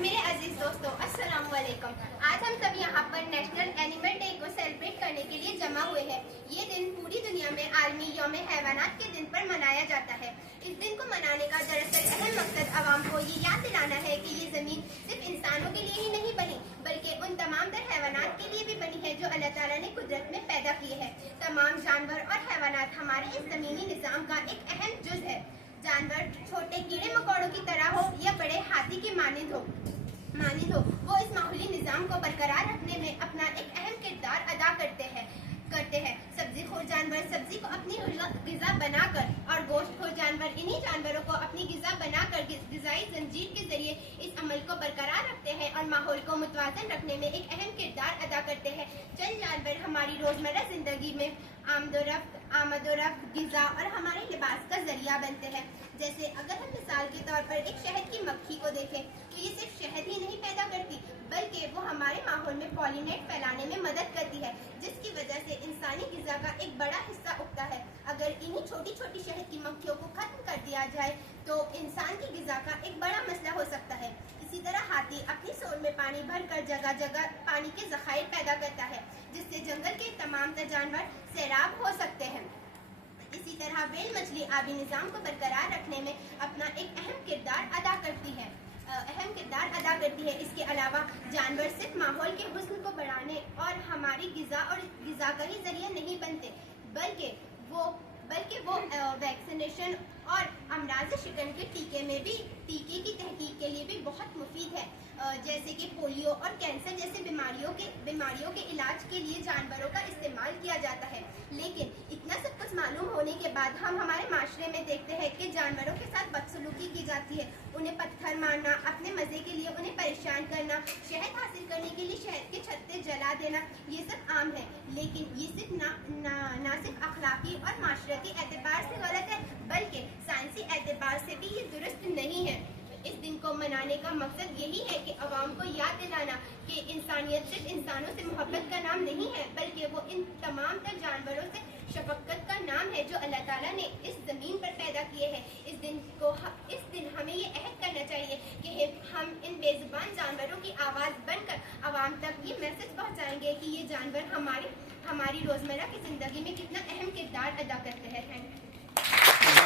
मेरे अजीज दोस्तों, अस्सलाम वालेकुम। आज हम सब यहाँ पर नेशनल एनिमल डे को सेलिब्रेट करने के लिए जमा हुए हैं। ये दिन पूरी दुनिया में आलमी यौम हैवानात के दिन पर मनाया जाता है। इस दिन को मनाने का दरअसल अहम मकसद आवाम को ये याद दिलाना है कि ये जमीन सिर्फ इंसानों के लिए ही नहीं बनी, बल्कि उन तमाम तर हैवानात के लिए भी बनी है जो अल्लाह ताला ने कुदरत में पैदा किए हैं। तमाम जानवर और हैवानात हमारे इस जमीनी निज़ाम का एक अहम जुज़ है। जानवर छोटे कीड़े मकोड़ों की तरह हो या बड़े हाथी की मानिंद हो, वो इस माहौली निज़ाम को बरकरार रखने में अपना एक अहम किरदार अदा करते हैं। सब्जी खोर जानवर सब्जी को अपनी ग़िज़ा बनाकर और गोश्त खोर जानवर इन्हीं जानवरों को अपनी ग़िज़ा बनाकर ग़िज़ाई जंजीर के जरिए इस अमल को बरकरार रखते हैं और माहौल को मुतवाज़न रखने में एक अहम किरदार अदा करते हैं। चंद जानवर हमारी रोज़मर्रा ज़िंदगी में आमद व रफ्त, ग़िज़ा और हमारे लिबास का जरिया बनते हैं। जैसे अगर हम मिसाल के तौर पर एक शहद की मक्खी को देखें तो ये सिर्फ शहद ही नहीं पैदा करती, बल्कि वो हमारे माहौल में पॉलिनेट फैलाने में मदद करती है, जिसकी वजह से इंसानी ग़िज़ा का एक बड़ा हिस्सा उगता है। अगर इन्हीं छोटी छोटी शहद की मक्खियों को खत्म कर दिया जाए तो इंसान की ग़िज़ा का एक बड़ा मसला हो सकता है। इसी तरह हाथी अपनी सोल में पानी भरकर जगह जगह पानी के ज़खायर पैदा करता है, जिससे जंगल के तमाम तर जानवर सैराब हो सकते हैं। इसी तरह व्हेल मछली आबी निज़ाम को बरकरार रखने में अपना एक अहम किरदार अदा करती है। इसके अलावा जानवर सिर्फ माहौल के हुस्न को बढ़ाने और हमारी ग़िज़ा का ही जरिया नहीं बनते, बल्कि वो वैक्सीनेशन और अमराज शिकन के टीके की तहकीक के लिए भी बहुत मुफीद है। जैसे कि पोलियो और कैंसर जैसे बीमारियों के इलाज के लिए जानवरों का इस्तेमाल किया जाता है। लेकिन इतना सब कुछ मालूम होने के बाद हम हमारे माशरे में देखते हैं कि जानवरों के साथ बदसलूकी की जाती है। उन्हें पत्थर मारना, अपने मज़े के लिए उन्हें परेशान करना, शहद हासिल करने के लिए शहद के छत्ते जला देना, ये सब आम है। लेकिन ये सिर्फ ना सिर्फ अखलाकी और माशरती एतबार से गलत है, बल्कि साइंसी एतबार से भी ये दुरुस्त नहीं है। इस दिन को मनाने का मकसद यही है कि अवाम को याद दिलाना कि इंसानियत सिर्फ इंसानों से मोहब्बत का नाम नहीं है, बल्कि वो इन तमाम तर जानवरों से शफकत का नाम है जो अल्लाह ताला ने इस ज़मीन पर पैदा किए हैं। इस दिन हमें ये अहद करना चाहिए कि हम इन बेज़ुबान जानवरों की आवाज़ बनकर अवाम तक ये मैसेज पहुँचाएंगे कि ये जानवर हमारी रोज़मर्रा की ज़िंदगी में कितना अहम किरदार अदा करते हैं।